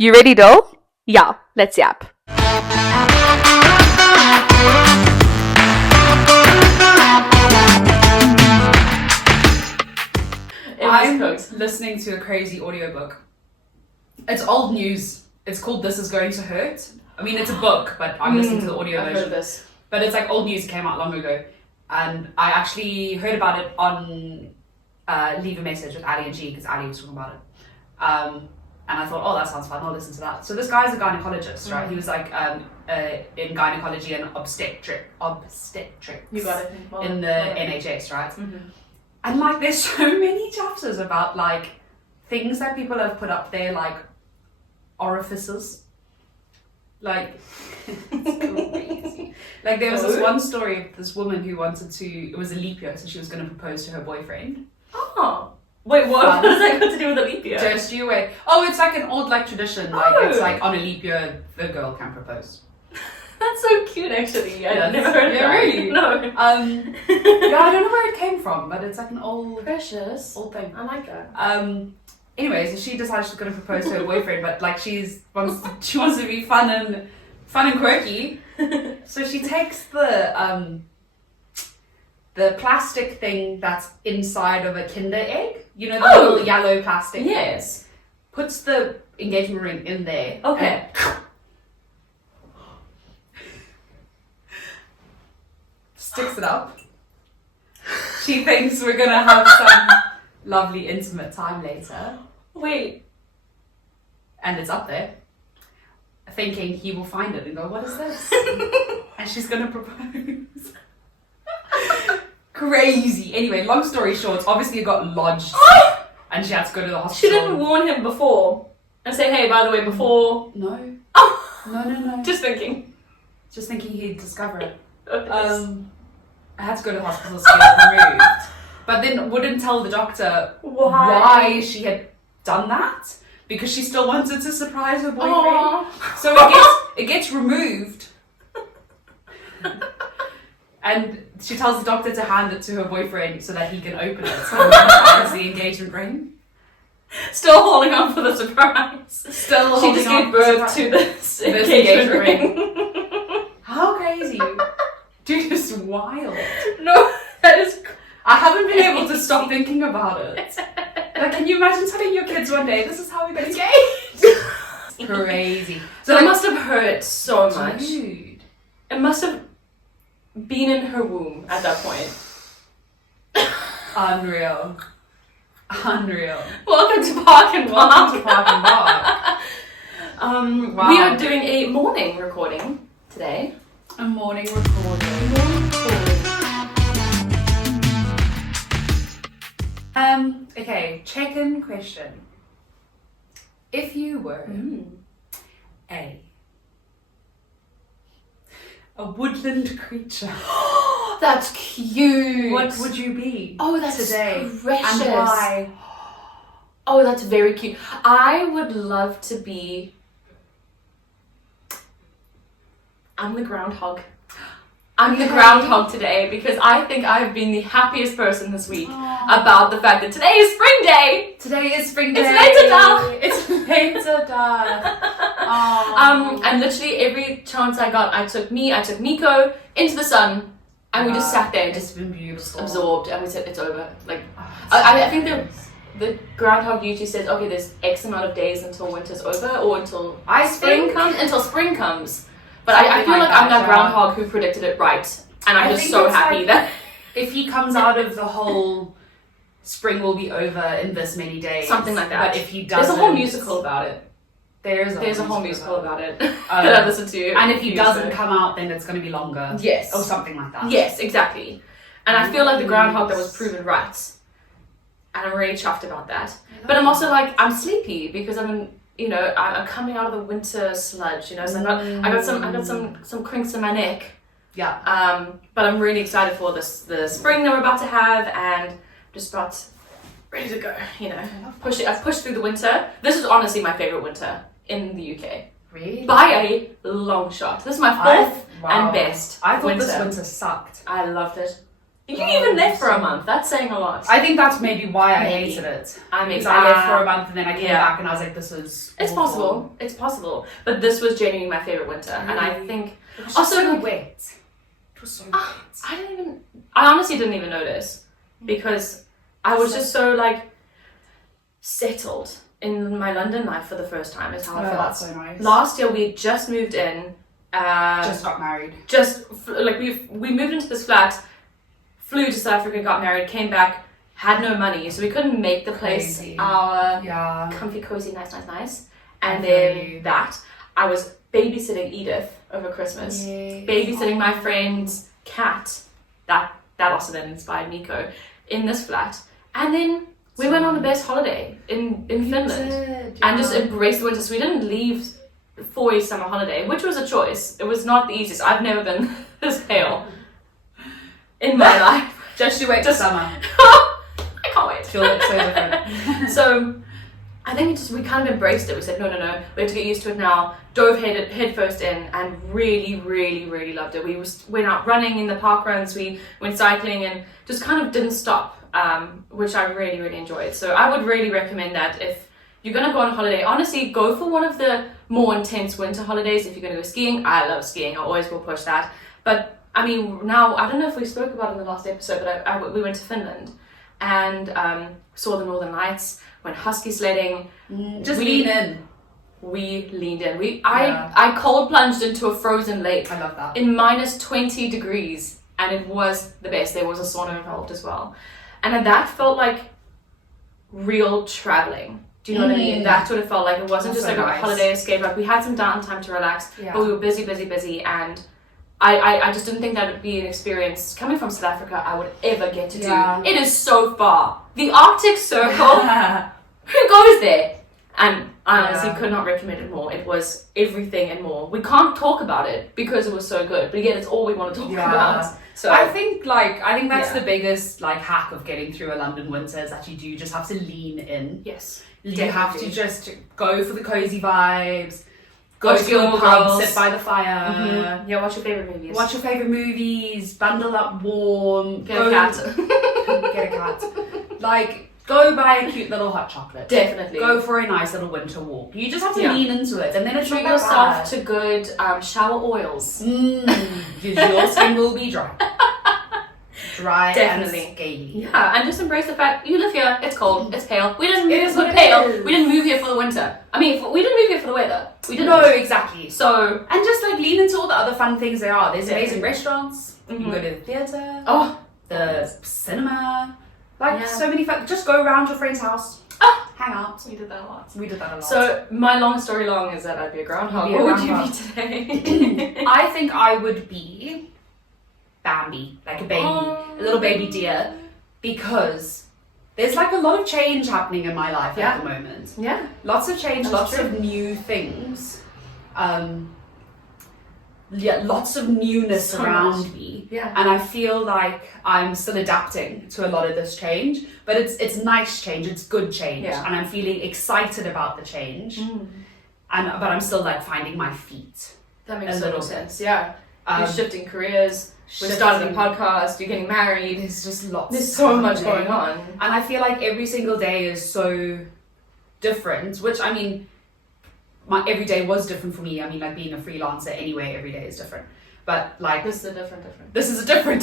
You ready, doll? Yeah, let's yap. I'm listening to a crazy audiobook. It's old news. It's called This Is Going to Hurt. I mean, it's a book, but I'm listening to the audio version. I've heard of this. But it's like old news. It came out long ago. And I actually heard about it on Leave a Message with Ali and G, because Ali was talking about it. And I thought, oh, that sounds fun. I'll listen to that. So this guy's a gynecologist, right? He was like in gynecology and obstetrics. You got it. In the NHS, right? Mm-hmm. And like, there's so many chapters about like things that people have put up there, like orifices. Like, it's crazy. Like, there was this one story of this woman who wanted to. It was a leap year, so she was going to propose to her boyfriend. Oh. Wait, what does that got to do with a leap year? Just you wait. Oh, it's like an old like tradition. Like it's like on a leap year, the girl can propose. That's so cute, actually. I've never heard of that. Really? No. Yeah, I don't know where it came from, but it's like an old thing. I like that. Anyway, so she decided she's going to propose to her boyfriend, but like she wants to be fun and quirky. So she takes the plastic thing that's inside of a Kinder egg, you know, the little yellow plastic. Yes. Puts the engagement ring in there. Okay. Sticks it up. She thinks we're gonna have some lovely intimate time later. Wait. And it's up there. Thinking he will find it and go, what is this? And she's gonna propose. Crazy. Anyway, long story short, obviously it got lodged and she had to go to the hospital. She didn't warn him before and say, hey, by the way, before. No. Oh. No. Just thinking he'd discover it. Yes. I had to go to the hospital to get it removed. But then wouldn't tell the doctor why she had done that. Because she still wanted to surprise her boyfriend. Aww. So it gets removed. And she tells the doctor to hand it to her boyfriend so that he can open it. So he finds the engagement ring. Still holding on for the surprise. She just gave birth to this engagement ring. How crazy. Dude, it's wild. No, that is... I haven't been able to stop thinking about it. Like, can you imagine telling your kids one day, this is how we got engaged? Crazy. So it must have hurt so much. Dude. It must have been in her womb at that point. Unreal. Welcome to Park and Walk. Wow. We are doing a morning recording today. A morning recording. Okay, check-in question. If you were a woodland creature, that's cute. what would you be? Oh, that's today precious. And why? Oh, that's very cute. I would love to be... I'm the groundhog. I'm the groundhog today because I think I've been the happiest person this week about the fact that today is spring day. Today is spring day. It's later dark. And literally every chance I got, I took Nico into the sun, and we just sat there and just been beautiful, absorbed, and we said it's over. Like, I think the groundhog usually says, okay, there's X amount of days until winter's over, or until spring comes. But I feel like I'm that groundhog who predicted it right, and I'm just so happy that if he comes out of the whole spring will be over in this many days, something like that. But if he doesn't, there's a whole musical about it. There's a whole musical about it that I listened to. And if he doesn't come out, then it's going to be longer. Yes, or something like that. Yes, exactly. And I feel like the groundhog that was proven right, and I'm really chuffed about that. But I'm also like, I'm sleepy because I'm coming out of the winter sludge, so I got some crinks in my neck. Yeah. But I'm really excited for the spring that we're about to have, and just about ready to go. I've pushed through the winter. This is honestly my favorite winter in the UK. Really? By a long shot. This is my fourth and best. I thought winter. this winter sucked. I loved it. You even left for a month. That's saying a lot. I think that's maybe why I Maybe. hated it. I mean, Because I left for a month and then I came yeah. back and I was like, this is It's awful. possible. It's possible. But this was genuinely my favorite winter, and I think It was also so wet. It was so wet. I honestly didn't even notice because I was just so like settled in my London life for the first time. Is how I felt. That's so nice. Last year we just moved in. Just got married. We moved into this flat, flew to South Africa, got married, came back, had no money, so we couldn't make the place Crazy. our Yeah. comfy, cozy, nice. And I feel then you. that I was babysitting Edith over Christmas, babysitting my friend's cat. That also then inspired Nico in this flat, and then we went on the best holiday in Finland and just embraced the winter. So we didn't leave for a summer holiday, which was a choice. It was not the easiest. I've never been this pale in my life. Just you wait till summer. I can't wait. She'll look so different. So I think we kind of embraced it. We said no, we have to get used to it now. Dove head first in and really loved it. We went out running in the park runs. We went cycling and just kind of didn't stop, which I really enjoyed. So I would really recommend that if you're gonna go on holiday. Honestly, go for one of the more intense winter holidays. If you're gonna go skiing, I love skiing. I always will push that. But I mean, now I don't know if we spoke about it in the last episode, but we went to Finland and saw the Northern Lights. Went husky sledding. Just lean in. We leaned in. I cold plunged into a frozen lake. I love that. In minus 20 degrees, and it was the best. There was a sauna involved as well, and that felt like real traveling. Do you know what I mean? That's what it felt like. It wasn't just so like a nice. holiday escape. Like we had some downtime to relax, Yeah. but we were busy, and I just didn't think that would be an experience coming from South Africa I would ever get to Yeah. do. It is so far. The Arctic Circle. Who goes there? And I honestly could not recommend it more. It was everything and more. We can't talk about it because it was so good, but yet it's all we want to talk about. So I think that's Yeah. the biggest hack of getting through a London winter is that you do just have to lean in. yes, You have to just go for the cozy vibes. Go Go to to your Gilmore pub, Girls. sit by the fire. yeah. What's your favorite movies? Watch your favourite movies, bundle up warm, Get a cat. get a cat. Go buy a cute little hot chocolate. Definitely. Go for a nice little winter walk. You just have to Yeah. lean into it, and then it's Treat not that yourself bad. to good shower oils. Your skin will be dry. Dry Definitely. and scaly. Yeah, and just embrace the fact you live here. It's cold. It's pale. We didn't It move is what it pale. is. We didn't move here for the winter. I mean, we didn't move here for the weather. We didn't. No, exactly. So And just lean into all the other fun things there are. There's Yeah. amazing restaurants. You can Mhm. go to the theatre, oh, the cinema. Yeah. So many fun. Just go around your friend's house. Hang out. we did that a lot. We did that a lot. So my long story long is that I'd be a groundhog. You'd be a What would you groundhog. be today? I think I would be Bambi, like a baby, a little baby deer, because there's a lot of change happening in my life Yeah. at the moment. yeah. Lots of change, That's lots true. of new things. Lots of newness So around much. me. Yeah. And I feel like I'm still adapting to a lot of this change, but it's nice change, it's good change, Yeah. and I'm feeling excited about the change. But I'm still finding my feet. That makes A so little much bit. sense. Yeah. You're Um, shifting careers. We shifting- started a podcast. You're getting married. There's just lots. There's so much happening. going on. And I feel like every single day is so different, which I mean, my every day was different for me. I mean, being a freelancer anyway, every day is different. But This is a different. this is a different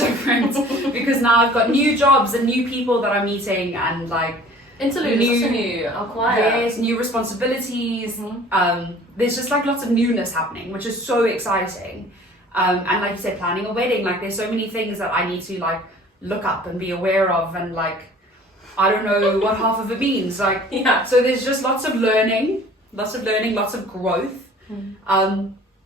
because now I've got new jobs and new people that I'm meeting and Interlude is also new. I'll quiet. yes, new responsibilities. Mhm. There's just lots of newness happening, which is so exciting. And like you said, planning a wedding, there's so many things that I need to look up and be aware of, and I don't know what half of it means. Yeah. So there's just lots of learning, lots of growth.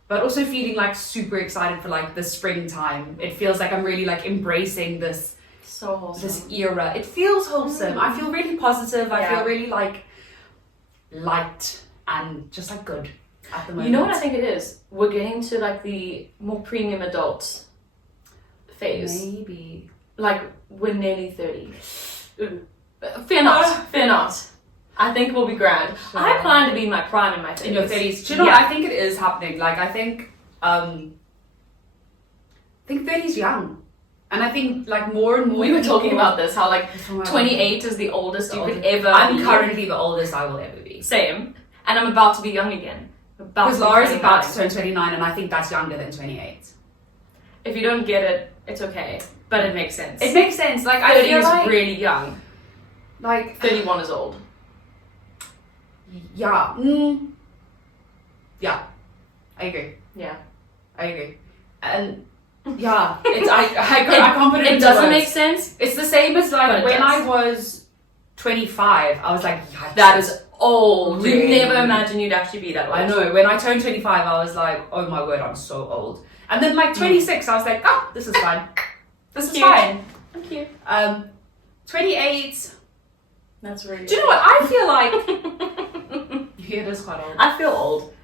But also feeling super excited for the springtime. It feels like I'm really embracing this So wholesome. this era. It feels wholesome. I feel really positive. I Yeah. feel really light and just good at the moment. You know what I think it is? We're getting to the more premium adult phase. Maybe. We're nearly 30. Ooh. Fear not. Fear not. I think we'll be grand. Sure. I plan to be in my prime in my 30s. In your 30s. Do you know what? I think it is happening. I think 30's young. And I think like more and more We were talking about this, how like Oh my God. 28 is the oldest you could Oldest. ever I'm be. currently the oldest I will ever be. Same. And I'm about to be young again. Because Laura's about to turn 29 and I think that's younger than 28. If you don't get it, it's okay. But it makes sense. It makes sense. Like I 30 feel is like really young. like 31 is old. yeah. Yeah. I agree. Yeah. I agree. And yeah, it's I can't put it It into doesn't words. make sense. It's the same as But like it when does. I was 25, I was like, yikes. That is old. You Really? never imagine you'd actually be that old. I know. When I turned 25, I was like, oh my word, I'm so old. And then like 26, I was like, oh, this is fine. This is Cute. fine. Thank you. 28. That's really. Do you know what? I feel like yeah, it is quite old. I feel old.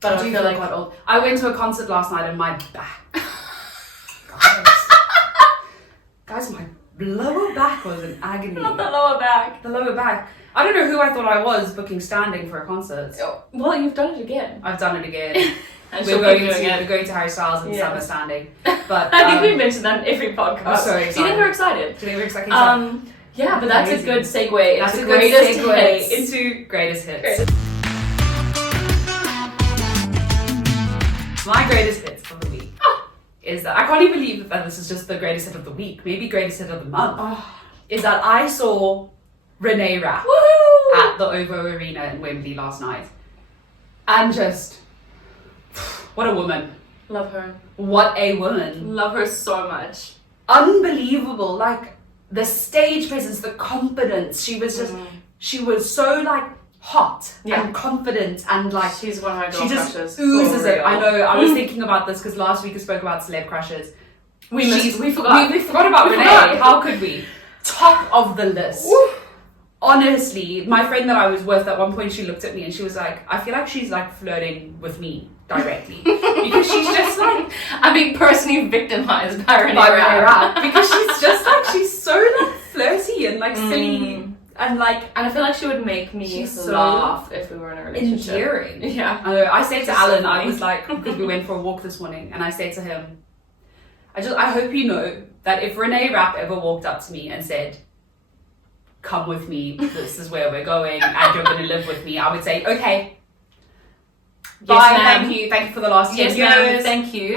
But I I do feel like quite old. I went to a concert last night and my back. Guys, my lower back was in agony. not the lower back. The lower back. I don't know who I thought I was booking standing for a concert. Well, you've done it again. I've done it again. And we're going to Harry Styles in Yes. summer standing. But I think we mentioned that in every podcast. I'm so Do you think excited. we're excited? Today we're excited. Yeah, but that's Amazing. a good segue That's into a good greatest segue hits. into greatest hits. Great. My greatest hits of the week is that I can't even believe that this is just the greatest hit of the week, maybe greatest hit of the month. Is that I saw Renee rap Woohoo! at the OVO Arena in Wembley last night, and just what a woman! Love her. What a woman! Love her so much. Unbelievable! Like the stage presence, the confidence. She was just, she was so like hot Yeah. and confident and like. She's one of my girl She just crushes. oozes For it. real. I know. I was thinking about this because last week I spoke about celeb crushes. We She's- forgot. We forgot about We Renee. forgot. How could we? Top of the list. Honestly, my friend that I was with at one point, she looked at me and she was like, "I feel like she's like flirting with me directly because she's just like I'm being personally victimized by Renee by Renee Rapp. Rapp because she's just like she's so like flirty and like silly and like And I feel like she would make me She's so laugh if we were in a relationship. endearing. Yeah. I know. I said to She's so Alan, I funny. was like, because we went for a walk this morning, and I said to him, I hope you know that if Renee Rapp ever walked up to me and said, "Come with me, this is where we're going, and you're going to live with me," I would say, "Okay, bye, ma'am. thank you for the last 10 Yes, ma'am. years. Thank you.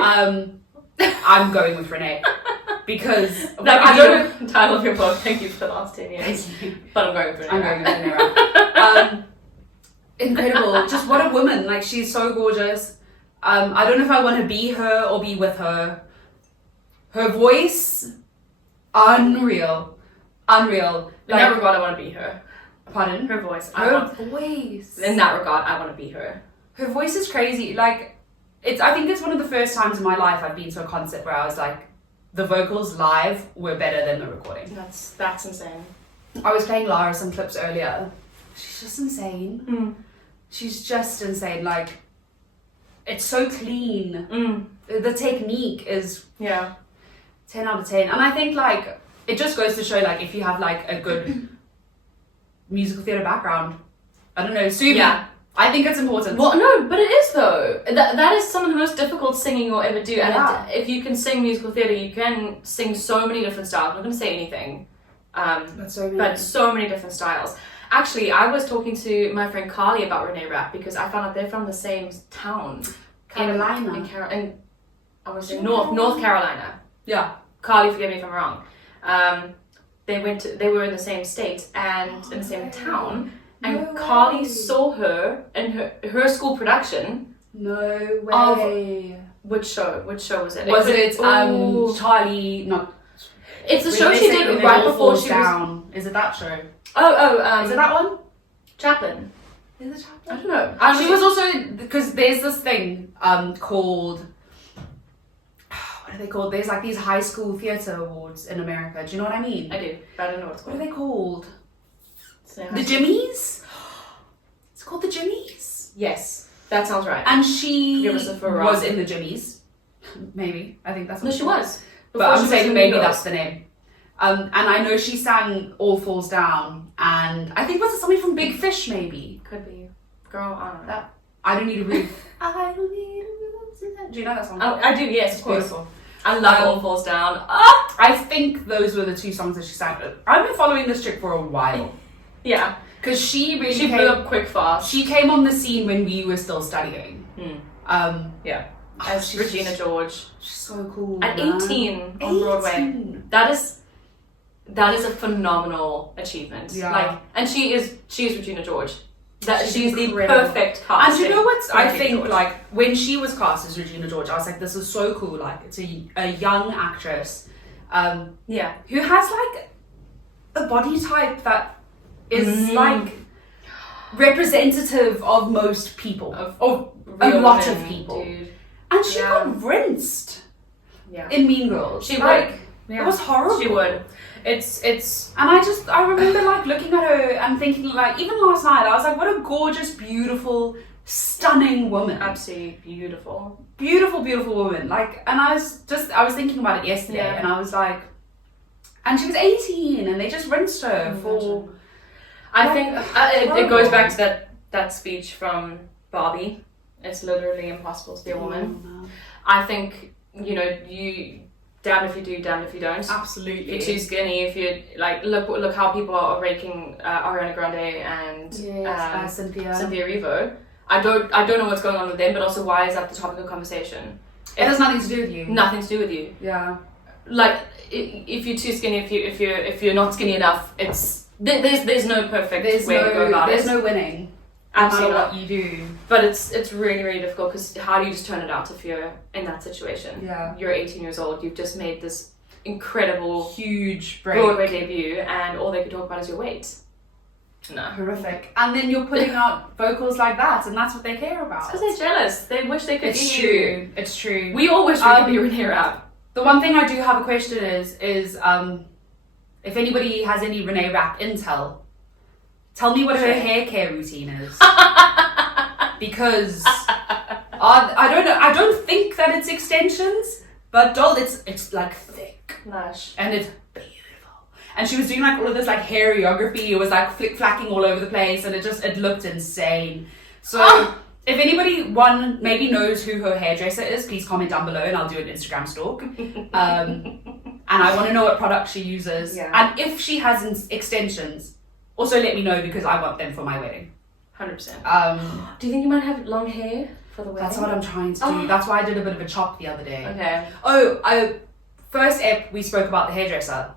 I'm going with Renee because like, That I could don't be the title of your book. Thank you for the last 10 years. But I'm going for it. I'm going with Renee Rapp. Incredible. Just what a woman. Like, she's so gorgeous. I don't know if I want to be her or be with her. Her voice, unreal. Unreal. In that regard, I want to be her. Pardon? Her voice. Her voice. In that regard, I want to be her. Her voice is crazy. Like, I think it's one of the first times in my life I've been to a concert where I was like, the vocals live were better than the recording. That's insane. I was playing Lara some clips earlier. She's just insane. She's just insane. Like, it's so clean. The technique is Yeah. 10 out of 10. And I think, like, it just goes to show, like, if you have, like, a good musical theatre background. I don't know, Subi. Yeah. I think it's important. Well, no, but it is though. That is some of the most difficult singing you'll ever do. And Yeah. if you can sing musical theatre, you can sing so many different styles. I'm not going to say anything. That's so good. But so many different styles. Actually, I was talking to my friend Carly about Renee Rapp because I found out they're from the same town. Carolina. In I was in North Carolina. Yeah. Carly, forgive me if I'm wrong. They were in the same state and in the same town. And No Carly way. saw her in her school production. No way. Which show was it? Was it Ooh. Charlie? Not. It's the When show they she say did when right it all before falls she was. down. Is it that show? Is Is it that one? Chaplin? Is it I Chaplin? don't know. She was also, because there's this thing called, what are they called? There's like these high school theatre awards in America. Do you know what I mean? I do, but I don't know what it's What are called. they called? So, The Jimmies? It's called the Jimmies. yes, that sounds right. And she Forgive us if we're was wrong. in the Jimmies. Maybe. I think that's No, what she it's called. was. But Before she I'm was saying in maybe New York. that's the name. And I know she sang All Falls Down. And I think was it something from Big Fish maybe? Could be. Girl, I don't know. I Don't Need a Roof. I don't need a roof. Do you know that song? I do, yes, It's of course. beautiful. And Love All Falls Down. Ah! I think those were the two songs that she sang. I've been following this chick for a while. Yeah. Because she blew up quick fast. She came on the scene when we were still studying. Yeah. As she's Regina George. She's so cool. At 18 on Broadway. That is a phenomenal achievement. Yeah. Like, and she is Regina George. She's the incredible. perfect casting. And you know what? I Regina think George. like when she was cast as Regina George, I was like, this is so cool. Like it's a young actress, who has like a body type that is like representative of most people, of a lot of people. Dude. And she got rinsed in Mean Girls. She like, would. It was horrible. She would. It's And I remember like looking at her and thinking like, even last night, I was like, what a gorgeous, beautiful, stunning woman. absolutely beautiful. Beautiful, beautiful woman. Like, and I was thinking about it yesterday and I was like, and she was 18 and they just rinsed her for... I think it goes back to that speech from Barbie. It's literally impossible to be a woman. No. I think, you damned if you do, damned if you don't. Absolutely. You're too skinny. If you like, look how people are raking Ariana Grande and Cynthia Erivo. I don't know what's going on with them, but also why is that the topic of conversation? It has nothing to do with you. Nothing to do with you. Yeah. Like if you're too skinny, if you're not skinny enough, there's no perfect way to go about it. There's no winning. Absolutely No not. matter what you do. But it's really, really difficult because how do you just turn it out if you're in that situation? Yeah. You're 18 years old. You've just made this incredible Huge break. Broadway debut, and all they could talk about is your weight. No. Horrific. And then you're putting out vocals like that, and that's what they care about. Because they're jealous. They wish they could It's be true. you. It's true. We all wish we could be Renee Rapp. The one thing I do have a question is if anybody has any Renee Rapp intel, tell me what her hair care routine is. Because I don't know. I don't think that it's extensions, but doll, it's like thick Lush. and it's beautiful. And she was doing like all of this like hairography. It was like flick flacking all over the place, and it looked insane. So if anybody maybe knows who her hairdresser is, please comment down below, and I'll do an Instagram stalk. And I want to know what product she uses, and if she has extensions, also let me know because I want them for my wedding. 100%. Do you think you might have long hair for the wedding? That's what I'm trying to do. That's why I did a bit of a chop the other day. Okay. First ep we spoke about the hairdresser.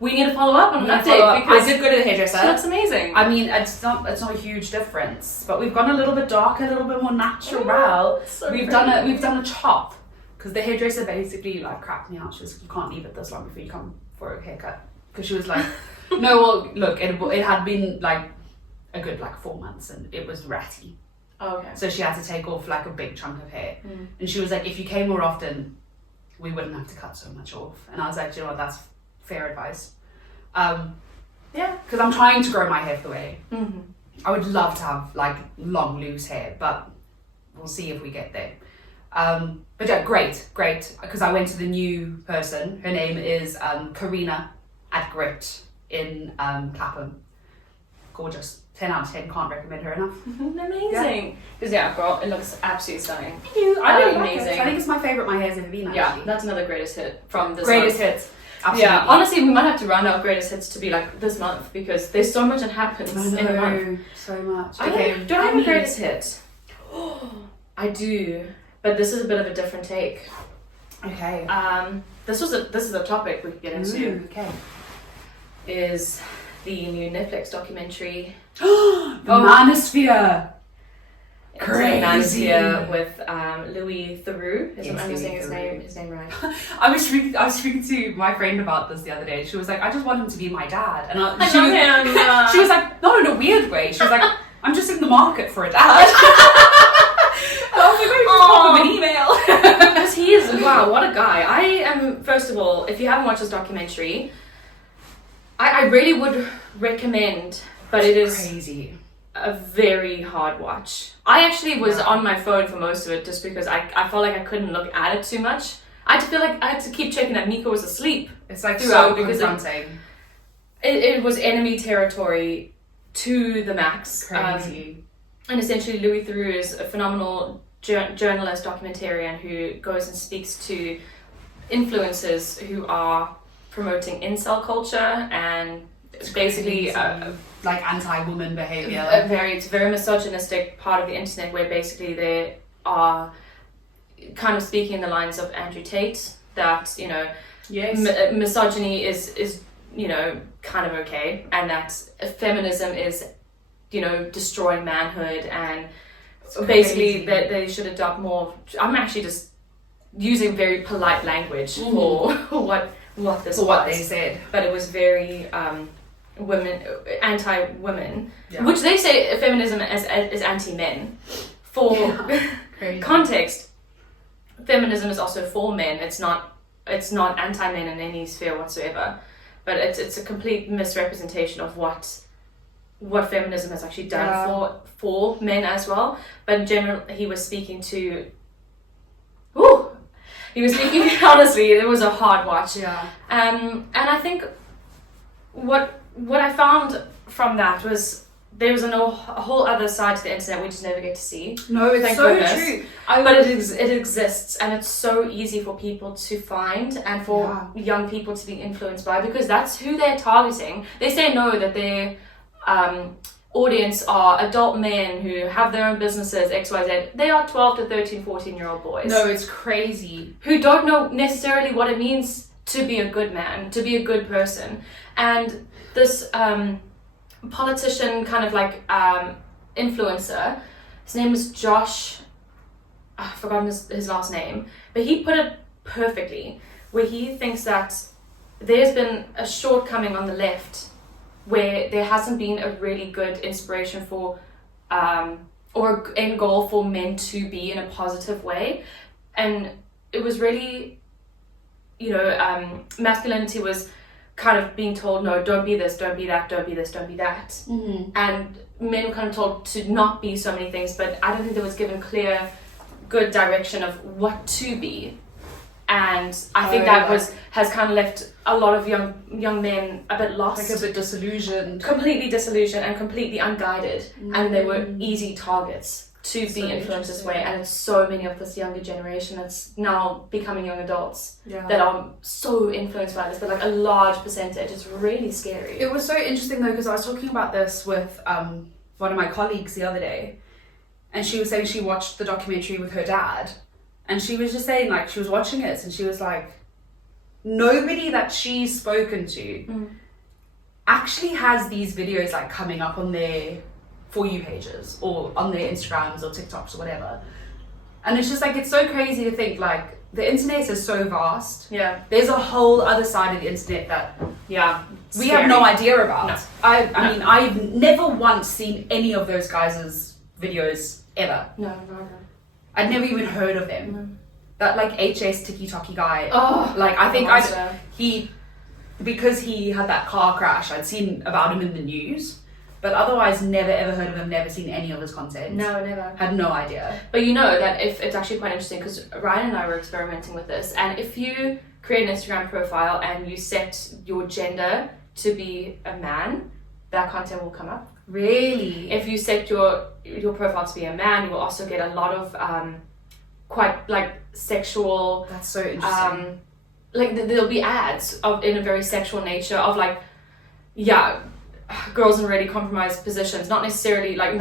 We need to follow up on an update because I did go to the hairdresser. she looks amazing. I mean, it's not a huge difference, but we've gone a little bit darker, a little bit more natural. We've done a chop because the hairdresser basically like cracked me out. She was, you can't leave it this long before you come for a haircut, because she was like, no, well, look, it had been like a good like 4 months and it was ratty. Oh, okay. So she had to take off like a big chunk of hair. And she was like, if you came more often, we wouldn't have to cut so much off. And I was like, you know what, that's fair advice. Because I'm trying to grow my hair for the wedding. I would love to have like long loose hair, but we'll see if we get there. But yeah, great, because I went to the new person. Her name is Karina at Grit in Clapham. Gorgeous. 10 out of 10, can't recommend her enough. Amazing. Because girl, it looks absolutely stunning. Thank you. I really like amazing. it. I think it's my favourite my hair's ever been, actually. Yeah, that's another greatest hit from this Greatest month. hits. Absolutely. Yeah, honestly, we might have to round out greatest hits to be like this month because there's so much that happens in a month. So much. Do I have a greatest hit? I do, but this is a bit of a different take. Okay. This is a topic we could get into. Okay. Is the new Netflix documentary Manosphere. Crazy. Manosphere with Louis Theroux. I'm saying his name right. I was speaking to my friend about this the other day. She was like, I just want him to be my dad. And she was like, not in a weird way. She was like, I'm just in the market for a dad. And I was like, maybe just pop him an email. Because he is, wow, what a guy. I am, first of all, if you haven't watched this documentary, I really would recommend, but it is crazy. A very hard watch. I actually was on my phone for most of it just because I felt like I couldn't look at it too much. I had to keep checking that Nico was asleep. It's like throughout so because confronting. It was enemy territory to the max. Crazy. And essentially Louis Theroux is a phenomenal journalist, documentarian who goes and speaks to influencers who are promoting incel culture and basically like anti-woman behavior. It's a very misogynistic part of the internet where basically they are kind of speaking in the lines of Andrew Tate, that, you know, yes, misogyny is you know, kind of okay, and that feminism is, you know, destroying manhood, and basically that they should adopt more. I'm actually just using very polite language for what this was. What they said, but it was very anti-women, which they say feminism is anti-men. For context, feminism is also for men. It's not anti-men in any sphere whatsoever. But it's a complete misrepresentation of what feminism has actually done for men as well. But in general, he was speaking honestly, it was a hard watch. Yeah. And I think what I found from that was there was a whole other side to the internet we just never get to see. No, it's Thank so goodness. true. But it exists, and it's so easy for people to find and for young people to be influenced by, because that's who they're targeting. They say no, that their audience are adult men who have their own businesses, XYZ. They are 12 to 13, 14-year-old boys. No, it's crazy. Who don't know necessarily what it means to be a good man, to be a good person. And this politician kind of like influencer, his name was Josh, I've forgotten his last name, but he put it perfectly, where he thinks that there's been a shortcoming on the left where there hasn't been a really good inspiration for or an end goal for men to be in a positive way. And it was really, you know, masculinity was kind of being told, no, don't be this, don't be that, don't be this, don't be that. Mm-hmm. And men were kind of told to not be so many things, but I don't think there was given clear, good direction of what to be. And I think that has kind of left a lot of young men a bit lost. Like a bit disillusioned. Completely disillusioned and completely unguided. And they were easy targets to be influenced this way. And it's so many of this younger generation that's now becoming young adults that are so influenced by this, but like a large percentage. It's really scary. It was so interesting though, because I was talking about this with one of my colleagues the other day, and she was saying she watched the documentary with her dad, and she was just saying, like, she was watching it and she was like, nobody that she's spoken to actually has these videos like coming up on their For You pages or on their Instagrams or TikToks or whatever. And it's just like, it's so crazy to think, like, the internet is so vast. Yeah. There's a whole other side of the internet that we have Scary. no idea about. No. I mean, I've never once seen any of those guys' videos ever. No. I'd never even heard of them. That like HS Tiki-Toki guy. Oh, like I think monster. because he had that car crash, I'd seen about him in the news, but otherwise never ever heard of him, never seen any of his content. No, never. Had no idea. But you know that if it's actually quite interesting, because Ryan and I were experimenting with this, and if you create an Instagram profile and you set your gender to be a man, that content will come up. Really? If you set your profile to be a man, you will also get a lot of quite like sexual. That's so interesting. Like there'll be ads in a very sexual nature of like, girls in really compromised positions. Not necessarily like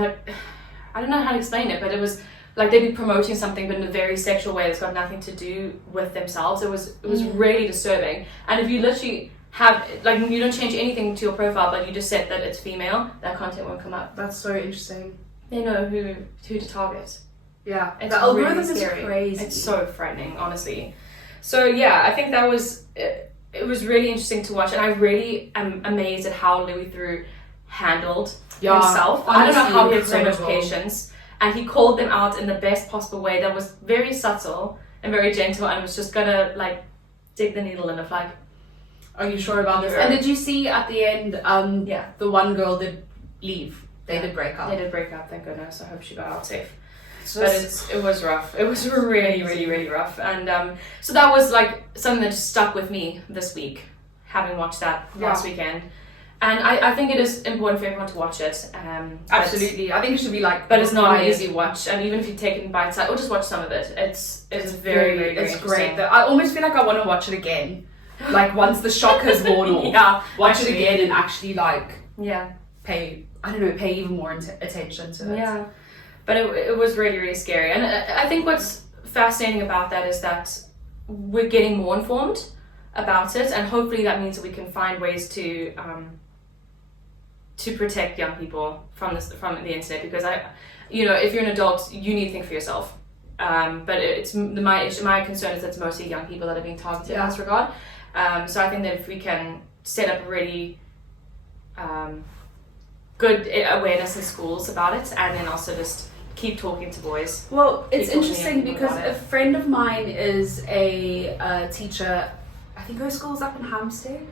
I don't know how to explain it, but it was like they'd be promoting something but in a very sexual way that's got nothing to do with themselves. It was really disturbing. And if you literally have, like, you don't change anything to your profile, but you just set that it's female, that content won't come up. That's so interesting. They know who to target. Yeah, It's the algorithm really is scary. crazy. It's so frightening, honestly. So yeah, I think that was it was really interesting to watch, and I really am amazed at how Louis Theroux handled himself. I don't know how he had so much incredible. patience, and he called them out in the best possible way that was very subtle and very gentle, and was just gonna like dig the needle in the flag. Are you sure about this? Yeah. And did you see at the end, the one girl did leave. They did break up. They did break up, thank goodness. I hope she got out safe. So But it was rough. It was really, really, really rough. And so that was like something that just stuck with me this week, having watched that last weekend. And I think it is important for everyone to watch it. Absolutely. I think it should be like... But it's not an required. easy watch. And even if you take it in bites, or just watch some of it, it's very, very, very it's interesting. great. I almost feel like I want to watch it again. Like once the shock has worn off. Yeah, watch actually. it again and actually like Yeah. pay even more attention to it. Yeah. But it was really, really scary. And I think what's fascinating about that is that we're getting more informed about it, and hopefully that means that we can find ways to protect young people from the internet, because if you're an adult, you need to think for yourself. But my concern is that it's mostly young people that are being targeted in this regard. So I think that if we can set up a really good awareness in schools about it, and then also just keep talking to boys. Well, it's Keep talking interesting to because about it. a friend of mine is a teacher. I think her school's up in Hampstead,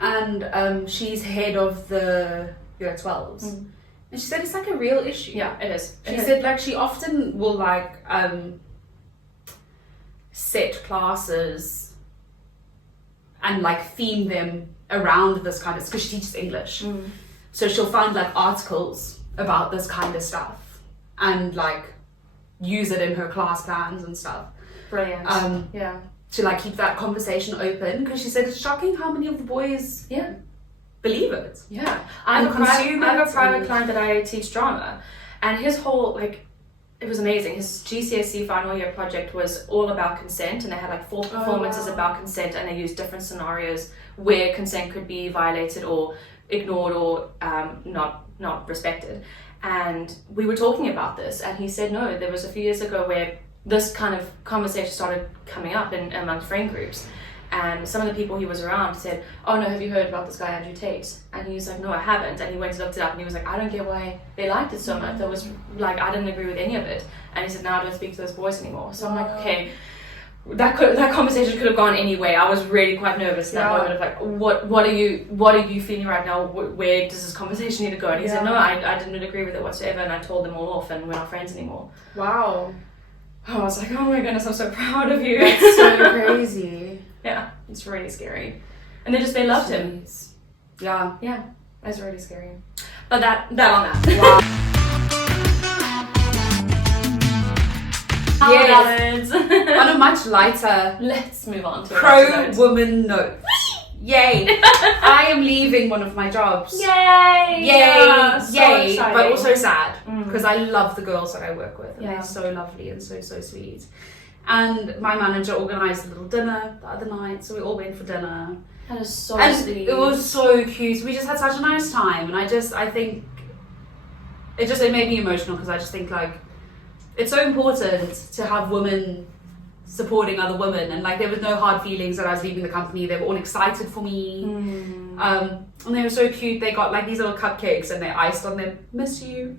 and she's head of the year 12s. And she said it's like a real issue. Yeah, it is. She said like she often will like set classes and like theme them around this kind of, because she teaches English. So she'll find like articles about this kind of stuff and like use it in her class plans and stuff. Brilliant. Yeah. To like keep that conversation open, because she said it's shocking how many of the boys believe it. Yeah. I have a private client that I teach drama, and his whole it was amazing. His GCSE final year project was all about consent, and they had like 4 performances about consent, and they used different scenarios where consent could be violated or ignored or not respected. And we were talking about this, and he said no, there was a few years ago where this kind of conversation started coming up among friend groups, and some of the people he was around said, oh no, have you heard about this guy Andrew Tate? And he was like, no, I haven't. And he went and looked it up, and he was like, I don't get why they liked it so much. That was like, I didn't agree with any of it. And he said, now I don't speak to those boys anymore. So I'm like, okay, that conversation could have gone any way. I was really quite nervous in that moment of like, what are you feeling right now? Where does this conversation need to go? And he said, no, I didn't agree with it whatsoever, and I told them all off, and we're not friends anymore. Wow. I was like, oh my goodness, I'm so proud of you. That's so crazy. Yeah, it's really scary. And they loved him. Yeah. Yeah, it's really scary. But that on that. Wow. Yes. On a much lighter, Let's move on to pro-woman note. Yay! I am leaving one of my jobs. Yay! Yay! Yeah, so Yay! exciting. But also sad, because I love the girls that I work with. And they're so lovely and so sweet. And my manager organised a little dinner the other night, so we all went for dinner. That is so sweet. It was so cute. We just had such a nice time, and I think it made me emotional, because I just think like it's so important to have women supporting other women, and like there was no hard feelings that I was leaving the company. They were all excited for me, and they were so cute. They got like these little cupcakes, and they iced on them "Miss you,"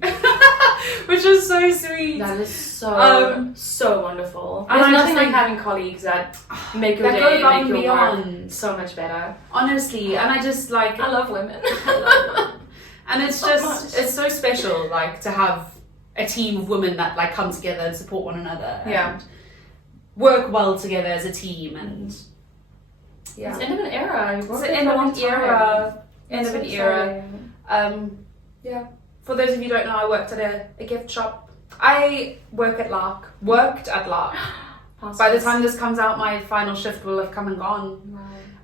which was so sweet. That is so wonderful. There's nothing like having colleagues that make your day, make your work so much better. Honestly, and I just like I love women. And it's so just it's so special, like to have a team of women that like come together and support one another. And work well together as a team, and It's the end of an era. It's the end of an era. End of an era. For those of you who don't know, I worked at a gift shop. I worked at Lark. By the time this comes out, my final shift will have come and gone.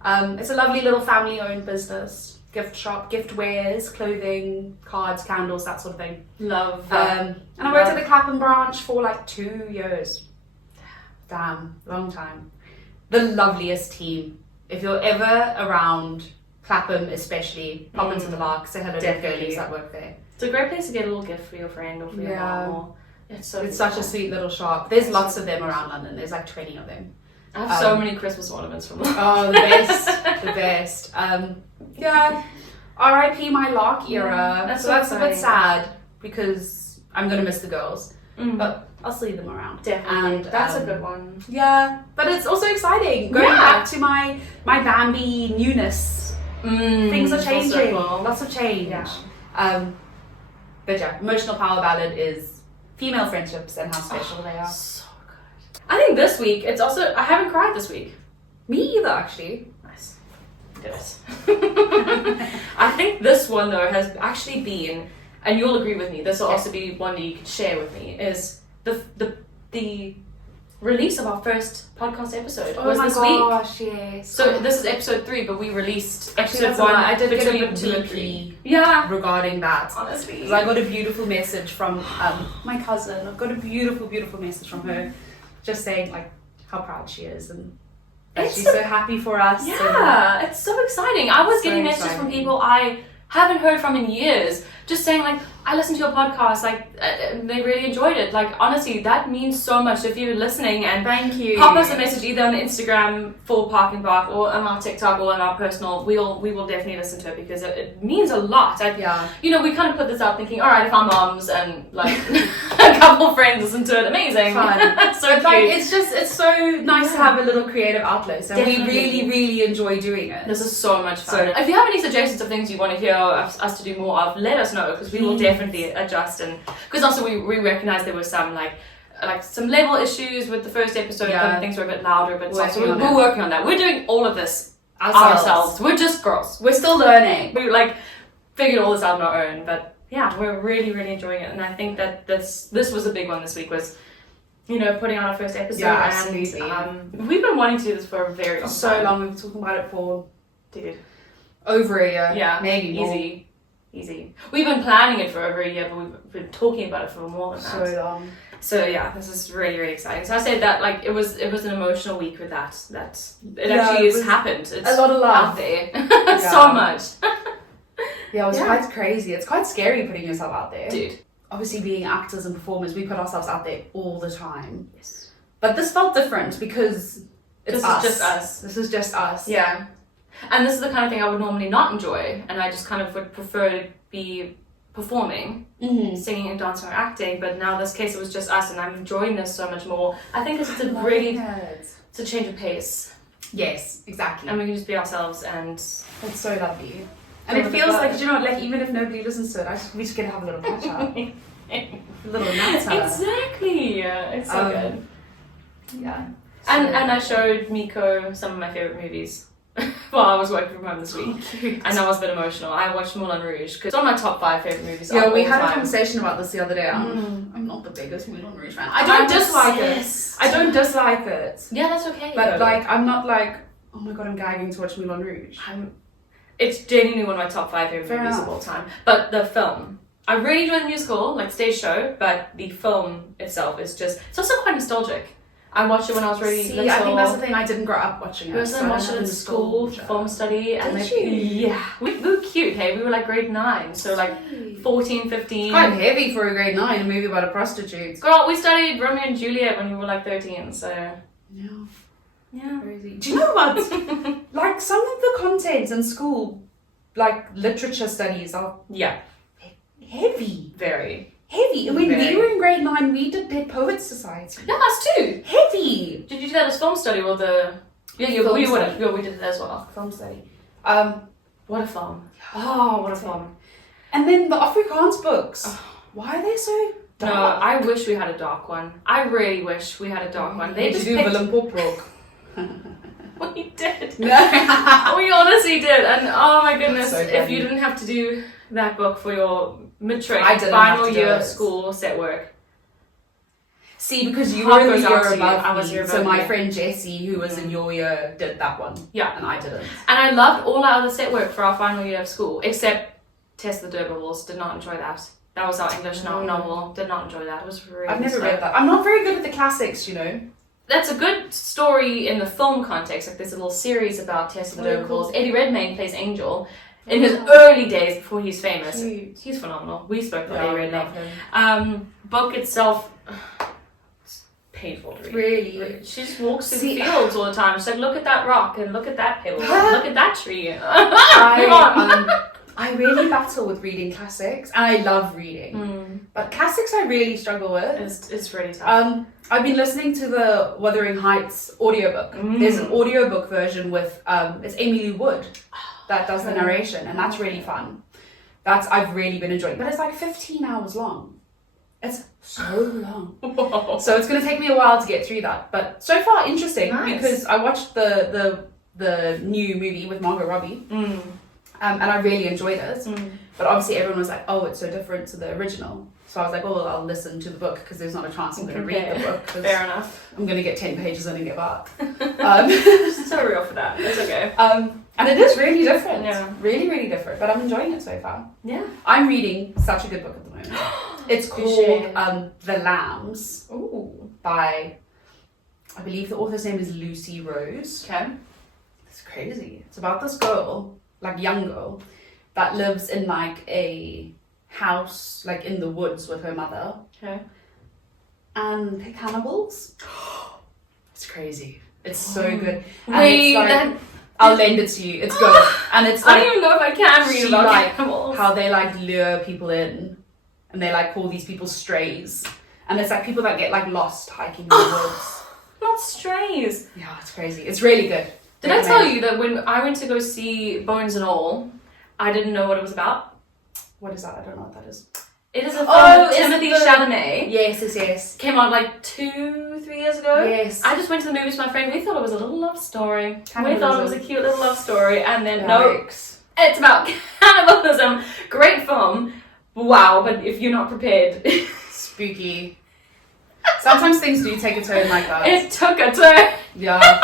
Wow. It's a lovely little family-owned business. Gift shop, gift wares, clothing, cards, candles, that sort of thing. Love. And I worked at the Clapham branch for like 2 years. Damn, long time. The loveliest team. If you're ever around Clapham, especially, pop into the Lark, say hello to the girlies that work there. It's a great place to get a little gift for your friend or for your mom. Or it's such a sweet little shop. There's lots of them around London. There's like 20 of them. I have so many Christmas ornaments from them. Oh, the best. The best. R.I.P. my Lark era. That's a bit sad, because I'm going to miss the girls. But I'll see them around. Definitely. And that's a good one. Yeah, but it's also exciting. Going back to my Bambi newness. Things are changing. Lots of change. Yeah. But yeah, emotional power ballad is female friendships and how special they are. So good. I think this week, it's also, I haven't cried this week. Me either, actually. Nice. Yes. I think this one though has actually been, and you'll agree with me, this will also be one that you could share with me, is the release of our first podcast episode was this week. Yes. So this is episode 3, but we released Actually, episode 1 I did get a between bit 2 and leaky 3. Yeah. regarding that. Honestly. Because I got a beautiful message from my cousin. I've got a beautiful message from her, just saying like how proud she is and that she's so happy for us. Yeah, it's so exciting. I was So getting messages from exciting. people I haven't heard from in years, just saying like, I listened to your podcast, like they really enjoyed it. Like honestly, that means so much. If you're listening, and Thank you. pop us a message either on Instagram for Parking Park or on our TikTok or on our personal. We will definitely listen to it because it means a lot. Yeah. You know, we kind of put this out thinking, all right, if our moms and like a couple friends listen to it, amazing. Fun. So cute. Like it's so nice to have a little creative outlet, and we Definitely. really enjoy doing it. This is so much fun. So- If you have any suggestions of things you want to hear us to do more of, let us know because we will definitely adjust. And because also we recognize there were some like some level issues with the first episode. Yeah. Things were a bit louder, but so Working on we're it. working on that. We're doing all of this ourselves. We're just girls. We're still learning. We like figured all this out on our own, but yeah, we're really enjoying it. And I think that this was a big one this week was, you know, putting out our first episode. Yeah, absolutely. And we've been wanting to do this for a very long time. So long. We've been talking about it for Dude. over a year. Yeah, maybe more. Easy. We've been planning it for over a year, but we've been talking about it for more than that. So long. So yeah, this is really exciting. So I said that like it was an emotional week with that. It Yeah, actually it has was happened. It's a lot of love. out there. Yeah. So much. Yeah, it was Yeah. quite crazy. It's quite scary putting yourself out there. Dude. Obviously, being actors and performers, we put ourselves out there all the time. Yes. But this felt different because it's This us. is just us. This is just us. Yeah. And this is the kind of thing I would normally not enjoy, and I just kind of would prefer to be performing, singing and dancing or acting, but now this case it was just us and I'm enjoying this so much more. I think it's a really, it's a change of pace Yes, exactly. and we can just be ourselves and It's so lovely. And Love it it feels about like, it. you know, like even if nobody listens to it, we just get to have a little catch up. A little natter. exactly. It's so good. Yeah. And I showed Miko some of my favorite movies while I was working from home this week. Cute. And I was a bit emotional. I watched Moulin Rouge because it's one of my top 5 favorite movies. Yeah, of we all had a time. conversation about this the other day. I'm not the biggest Moulin Rouge fan. I don't dislike it. I don't dislike it. Yeah, that's okay. But though. like, I'm not like, oh my god, I'm gagging to watch Moulin Rouge. It's genuinely one of my top 5 favorite Fair movies enough. of all time. But the film, I really enjoy the musical, like stage show, but the film itself is just, it's also quite nostalgic. I watched it when I was really See, little. I think that's the thing. I didn't grow up watching it. We also so I watched don't it in have school, nostalgia. film study, and Did like, you? yeah, we were cute, hey? We were like grade 9, so like 14, 15. Quite heavy for a grade 9, a movie about a prostitute. Girl, we studied Romeo and Juliet when we were like 13, so Yeah. yeah. Crazy. Do you know what? Like some of the content in school, like literature studies, are Yeah, heavy. very. Heavy. When Very. we were in grade 9, we did Dead Poets Society. Yeah, us too. Heavy. Did you do that as film study or the? Yeah, Film we would study. have. Yeah, we did it as well. Film study. What a film. Oh, what a film. And then the Afrikaans books. Why are they so No, dark? I wish we had a dark one. I really wish we had a dark one. They Did just you do picked... Willem Poprock? We did. No. We honestly did. And oh my goodness, So if funny. you didn't have to do that book for your matric I didn't final have to do year of it. school set work. See, because you Heart were in the goes out year to you. above I was me, year so above my you. friend Jessie, who was in your year, did that one. Yeah. And I didn't. And I loved all our other set work for our final year of school, except Test the D'Urbervilles. Did not enjoy that. That was our English novel. Did not enjoy that. It was really I've never slow. read that. I'm not very good at the classics, you know. That's a good story in the film context. Like there's a little series about Tess of the Oh, D'Urbervilles. cool. Eddie Redmayne plays Angel in his early days before he's famous. Cute. He's phenomenal. We spoke about Yeah, Eddie I Redmayne. love him. Book itself, it's painful to read. Really? She just walks through See- the fields all the time. She's like, look at that rock and look at that pebble. Huh? And look at that tree. Come on. I really battle with reading classics, and I love reading. But classics I really struggle with. It's really tough. I've been listening to the Wuthering Heights audiobook. There's an audiobook version with, it's Amy Lou Wood that does the narration, and that's really fun. I've really been enjoying. But it's like 15 hours long. It's so long. So it's going to take me a while to get through that. But so far, interesting, Nice. because I watched the the new movie with Margot Robbie. And I really enjoyed it. But obviously everyone was like, oh, it's so different to the original. So I was like, oh, well, I'll listen to the book because there's not a chance I'm going to read the book. Fair enough. I'm going to get 10 pages in and give up. So real for that. It's okay. And it is really different. Yeah. Really, really different. But I'm enjoying it so far. Yeah. I'm reading such a good book at the moment. It's called The Lambs. Ooh. By, I believe the author's name is Lucy Rose. Okay. It's crazy. It's about this girl, like young girl, that lives in like a house, like in the woods with her mother. Okay. And they're cannibals. It's crazy. It's so good. And Wait, it's like, that... I'll lend it to you. It's good. And it's I like, don't even know if I can read about like cannibals. how they like lure people in, and they like call these people strays. And it's like people that get like lost hiking in the woods. Not strays. Yeah, it's crazy. It's really good. Did I tell you that when I went to go see Bones and All, I didn't know what it was about? What is that? I don't know what that is. It is a film with Timothy the... Chalamet. Yes. Came out like 2-3 years ago. Yes. I just went to the movies with my friend. We thought it was a little love story. Cannibalism. We thought it was a cute little love story, and then Yikes. no, it's about cannibalism. Great film. Wow, but if you're not prepared, spooky. Sometimes things do take a turn like that. It took a turn. Yeah.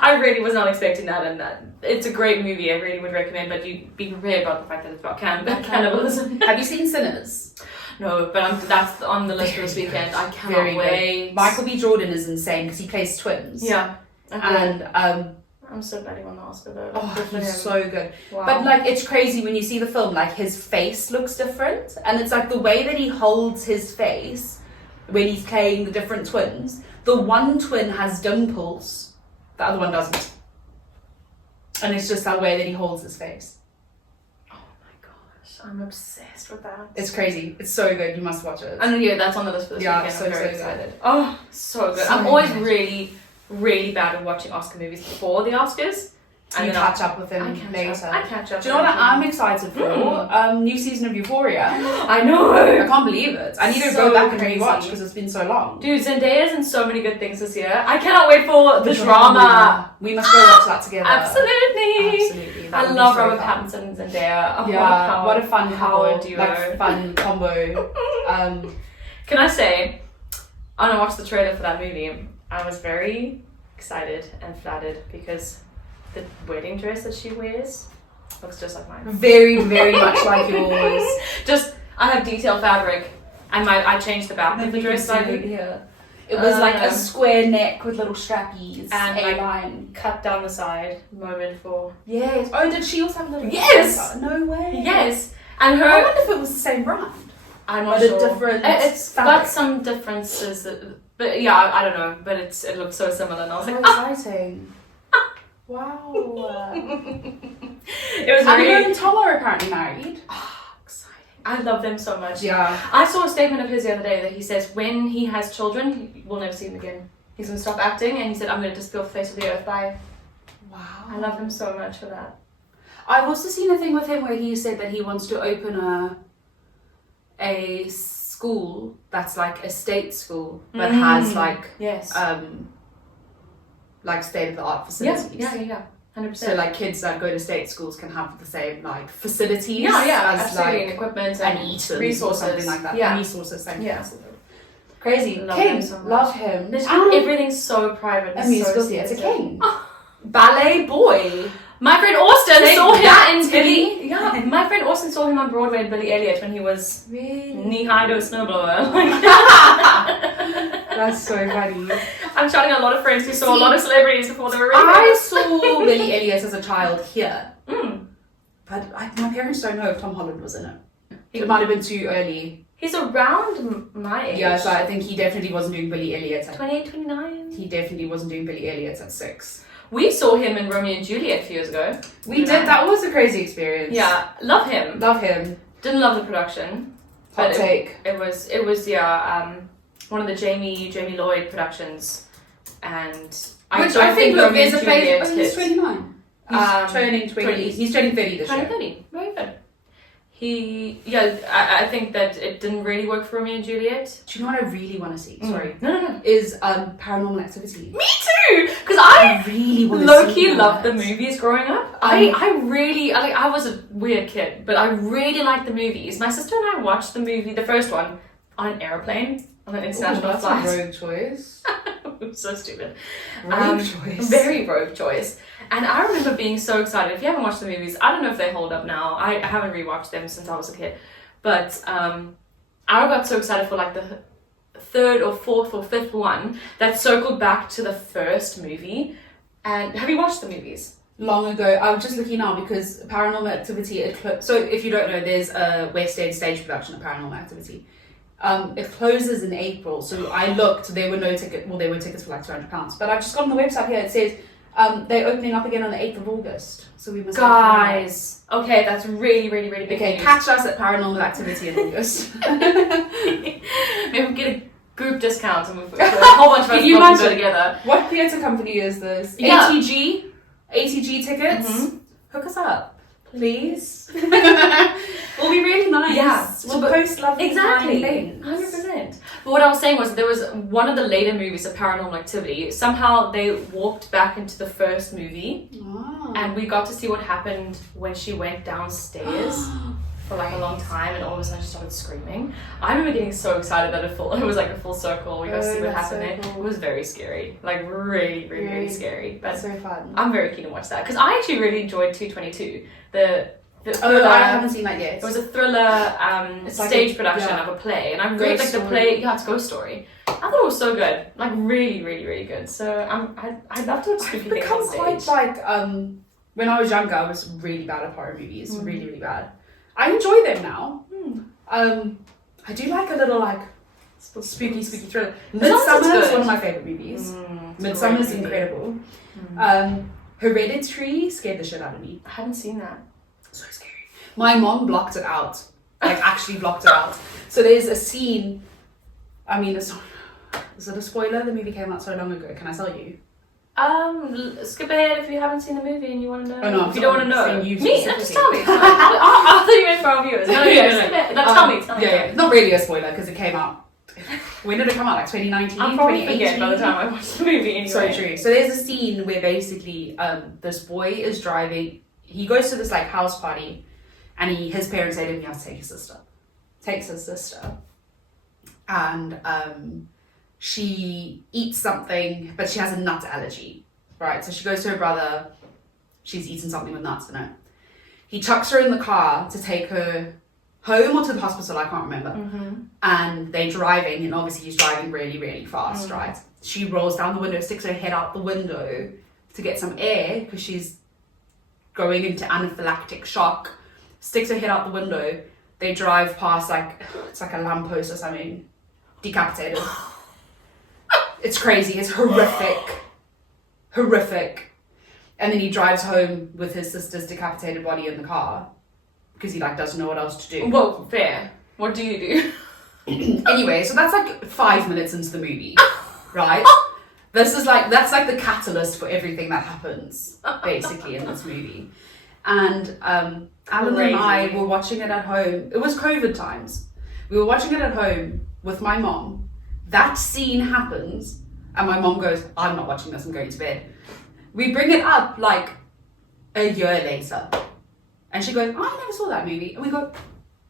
I really was not expecting that, and that it's a great movie. I really would recommend, but you be prepared about the fact that it's about cannibalism. Have you seen Sinners? No, but that's on the list for this weekend. I cannot wait. Michael B. Jordan is insane because he plays twins. Yeah. Okay. And I'm so glad he won the Oscar though. oh, he's so good. Wow. But like, it's crazy when you see the film. Like, his face looks different, and it's like the way that he holds his face when he's playing the different twins. The one twin has dimples, the other one doesn't, and it's just that way that he holds his face. I'm obsessed with that. It's crazy. It's so good. You must watch it. And yeah, that's on the list for this weekend. So, I'm very so excited. good. Oh, so good. So I'm always good. really, really bad at watching Oscar movies before the Oscars. And you catch up with him later. I catch up. Do you know what I'm excited for? New season of Euphoria. I know. I can't believe it. I need to So go back and crazy. rewatch because it's been so long. Dude, Zendaya's in so many good things this year. I cannot wait for the drama. We must go watch that together. Absolutely. That I would love be so Robert fun. Pattinson and Zendaya. Oh, Yeah, what a fun power couple. duo. Like, fun combo. Can I say, when I watched the trailer for that movie, I was very excited and flattered because the wedding dress that she wears looks just like mine. Very, very much like yours. Just, I have detailed fabric, and I changed the back of the dress slightly. Here. It was like a square neck with little strappies and A-line. Cut down the side moment for... Yes. Oh, did she also have a little... Yes! No way. Yes! And her... I wonder if it was the same brand. I'm not but sure. A different it's fabric. got some differences, but yeah, I don't know. But it looks so similar, and I was like, exciting! Wow. It was and really... her and Tom are apparently married. exciting. I love them so much. Yeah. I saw a statement of his the other day that he says when he has children, we'll never see them again. He's going to stop acting, and he said, I'm going to disappear off the face of the earth. Bye. Wow. I love him so much for that. I've also seen a thing with him where he said that he wants to open a school that's like a state school but has like yes like state of the art facilities. Yeah. 100%. So like kids that go to state schools can have the same like facilities. as like absolutely, and equipment and eaters resources, or something like that. Yeah. Resources. Thank Yeah. you. Crazy. Love King. him so much. Love him. Everything's so private. A And musical so theatre sensitive. king. Ballet boy. My friend Austin Take saw that, him in Timmy. Billy. Yeah, my friend Austin saw him on Broadway in Billy Elliot when he was Really? knee-high to a snowblower. That's so funny. I'm shouting out a lot of friends who saw a lot of celebrities before they were really I famous. saw Billy Elliot as a child here. Mm. But my parents don't know if Tom Holland was in it. It might have been too early. He's around my age. Yeah, so I think he definitely wasn't doing Billy Elliot. 28, 29. He definitely wasn't doing Billy Elliot at 6. We saw him in Romeo and Juliet a few years ago. We did. That was a crazy experience. Yeah, love him. Love him. Didn't love the production. Hot take. It was one of the Jamie Lloyd productions, and Which I think look, there's a place. Juliet Oh, he's hit. 29. He's turning 20. 20. He's turning 30 this year. 30. Very good. I think that it didn't really work for Romeo and Juliet. Do you know what I really want to see? Sorry. No. Is Paranormal Activity. Me too! Because I really want to low-key loved the movies growing up. I was a weird kid, but I really liked the movies. My sister and I watched the movie, the first one, on an airplane, on an international flight. That's a rogue choice. So stupid. Rogue choice. Very rogue choice. And I remember being so excited. If you haven't watched the movies, I don't know if they hold up now. I haven't rewatched them since I was a kid. But I got so excited for like the third or fourth or fifth one that circled back to the first movie. And have you watched the movies? Long ago. I was just looking now because Paranormal Activity, so if you don't know, there's a West End stage production of Paranormal Activity. It closes in April, so I looked, there were no tickets, well there were tickets for like £200, but I've just got on the website here, it says they're opening up again on the 8th of August, so we must Guys, okay, that's really, really, really big news. Catch us at Paranormal Activity in August. Maybe we get a group discount and we'll a whole bunch of us go together. What theatre company is this? Yeah. ATG tickets? Hook us up. Please. Will be really nice. Yeah. We'll post lovely things. 100%. But what I was saying was there was one of the later movies of Paranormal Activity. Somehow they walked back into the first movie and we got to see what happened when she went downstairs for like a long time and all of a sudden she started screaming. I remember getting so excited that it was like a full circle. We got to see what happened there. Cool. It was very scary. Like really, really, really scary. But that's so fun. I'm very keen to watch that because I actually really enjoyed 222. The thriller, I haven't seen that yet. It was a thriller stage production of a play, and I really like the play. Yeah, it's a ghost story. I thought it was so good, like really, really, really good. So I'd love to watch spooky things on stage. Quite like when I was younger, I was really bad at horror movies, really, really bad. I enjoy them now. I do like a little like spooky thriller. Midsummer is one of my favorite movies. Midsummer is incredible. Hereditary scared the shit out of me. I haven't seen that. So scary. My mom blocked it out. Like actually blocked it out. So there's a scene. I mean, is it a spoiler? The movie came out so long ago. Can I tell you? Skip ahead if you haven't seen the movie and you want to know. Oh no, if you don't want to know. Me? No, just tell me. I thought you meant for our viewers. No, skip ahead. No, tell me. Yeah. Not really a spoiler because it came out. When did it come out? Like 2019? I'll probably forget by the time I watch the movie anyway. So true. So there's a scene where basically this boy is driving. He goes to this like house party and his parents say to him he has to take his sister. Takes his sister. And she eats something, but she has a nut allergy. Right? So she goes to her brother. She's eaten something with nuts in it. He chucks her in the car to take her home or to the hospital, I can't remember. And they're driving, and obviously he's driving really, really fast, right? She rolls down the window, sticks her head out the window to get some air because she's going into anaphylactic shock, sticks her head out the window. They drive past it's like a lamppost or something, decapitated. It's crazy, it's horrific. And then he drives home with his sister's decapitated body in the car. Because he doesn't know what else to do. Well, fair. What do you do? Anyway, so that's like 5 minutes into the movie, right? That's the catalyst for everything that happens, basically, in this movie. And Alan and I were watching it at home. It was COVID times. We were watching it at home with my mom. That scene happens, and my mom goes, "I'm not watching this, I'm going to bed." We bring it up like a year later. And she goes, "Oh, I never saw that movie." And we go,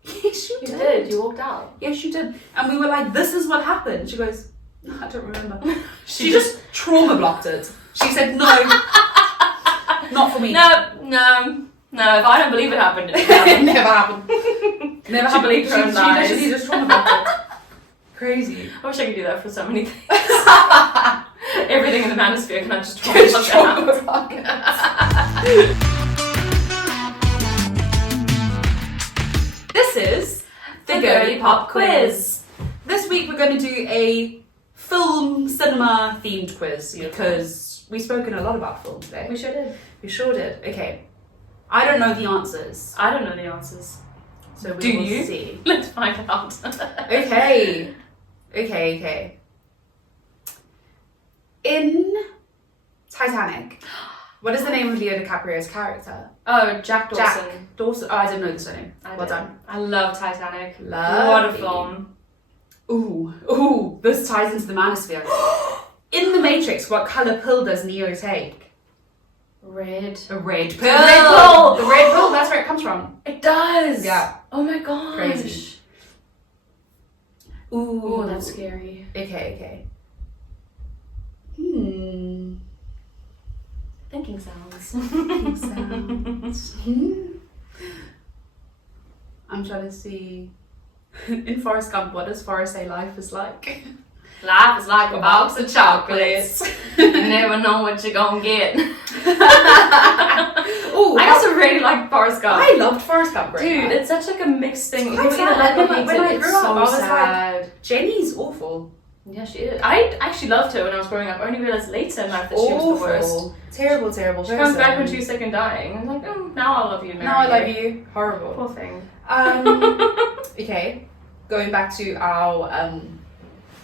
"Yes, you did. You did. You walked out." "Yes, you did." And we were like, "This is what happened." She goes, "No, I don't remember." She just trauma blocked it. She said, "No, not for me." No. If I don't believe it happened, it happened. Never happened. Never happened. Believed her own lies. She literally just trauma blocked it. Crazy. I wish I could do that for so many things. Everything in the Manosphere can I just trauma block it. This is the Girly Pop Quiz. This week we're going to do a film cinema themed quiz because we've spoken a lot about film today. We sure did. Okay. I don't know the answers. I don't know the answers. So we will see. Let's find out. Okay. In Titanic, What is the name of Leo DiCaprio's character? Oh, Jack Dawson. Jack Dawson. Oh, I didn't know the surname. I Well did. done. I love Titanic. Lovely. What a film. Ooh, this ties into the Manosphere. In The Matrix, what colour pill does Neo take? Red. A red pill. The red pill. The red pill, that's where it comes from. It does. Yeah. Oh my gosh. Crazy. Ooh. Oh, that's scary. Okay. Thinking sounds. I'm trying to see. In Forrest Gump, what does Forrest say life is like? Life is like a box of chocolates. You never know what you're gonna get. Ooh, I also really like Forrest Gump. I loved Forrest Gump. Dude, it's such like a mixed thing. Quite People either sad. love it or When hate I it. grew It's up, so I was like, sad. Jenny's awful. Yeah, she is. I actually loved her when I was growing up. I only realized later in life that she was the worst. Terrible She comes back when she was sick and dying. I'm like, now I love you, Mary. Now I love you. Horrible. Poor thing. Okay, going back to our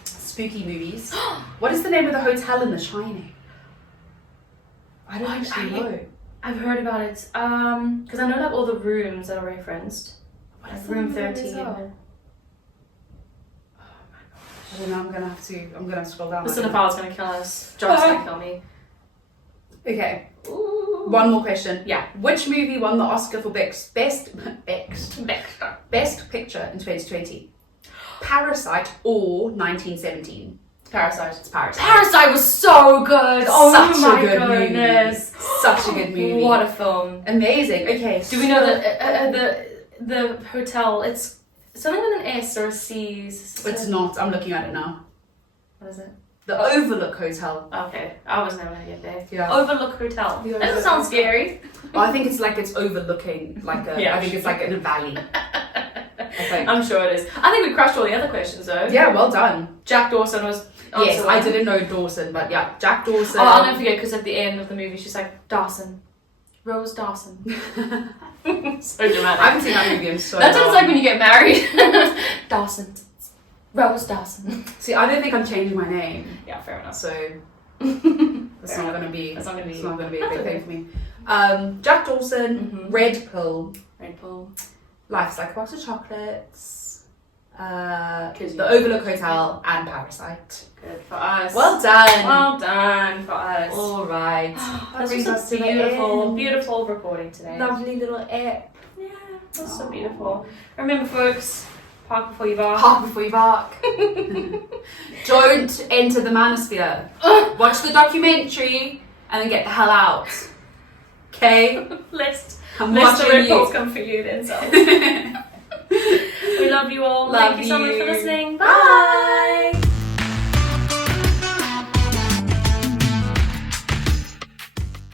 spooky movies. What is the name of the hotel in The Shining? I don't actually know. I've heard about it. Because I know like all the rooms that are referenced. What is Like the room name of the 13. hotel? I don't know. I'm gonna scroll down. The cinephile's gonna kill us. John's gonna kill me. Okay. Ooh. One more question. Yeah. Which movie won the Oscar for best picture in 2020? Parasite or 1917? Parasite. It's Parasite. Parasite was so good. Oh Such my a good goodness. movie. Such a good movie. What a film. Amazing. Okay. Do we know that the hotel? It's something with an S or a C. It's not. I'm looking at it now. What is it? The Overlook Hotel. Okay, I was never gonna get there. Yeah. Overlook Hotel. The That Overlook doesn't sound Hotel. scary. Well, I think it's like it's overlooking like a. Yeah. I think it's like in a valley. I think. I'm sure it is. I think we crushed all the other questions though. Yeah. Well done. Jack Dawson was. Yes, answer I one. didn't know Dawson, but yeah, Jack Dawson. Oh, I'll never forget because at the end of the movie she's like Dawson, Rose Dawson. So dramatic. I haven't seen that movie in so That long. sounds like when you get married. Dawson, Rose Dawson. See, I don't think I'm changing my name, Yeah, fair enough. so that's not gonna be. That's not gonna be. It's not gonna be a That's big okay. thing for me. Jack Dawson, Mhm. Red Pill, Red Bull. Life's Like a Box of Chocolates, Good. The Overlook Hotel, and Parasite. Good for us. Well done. Well done for us. All right. That That's brings just us a to the beautiful, end. beautiful recording today. Lovely little app. Yeah, that's so beautiful. Remember, folks, park before you bark. Park before you bark. Don't enter the Manosphere. Watch the documentary and then get the hell out. Okay? Let's I'm let the watching Red Bulls you. come for you then, so. We love you all. Love Thank you so much for you. listening. Bye.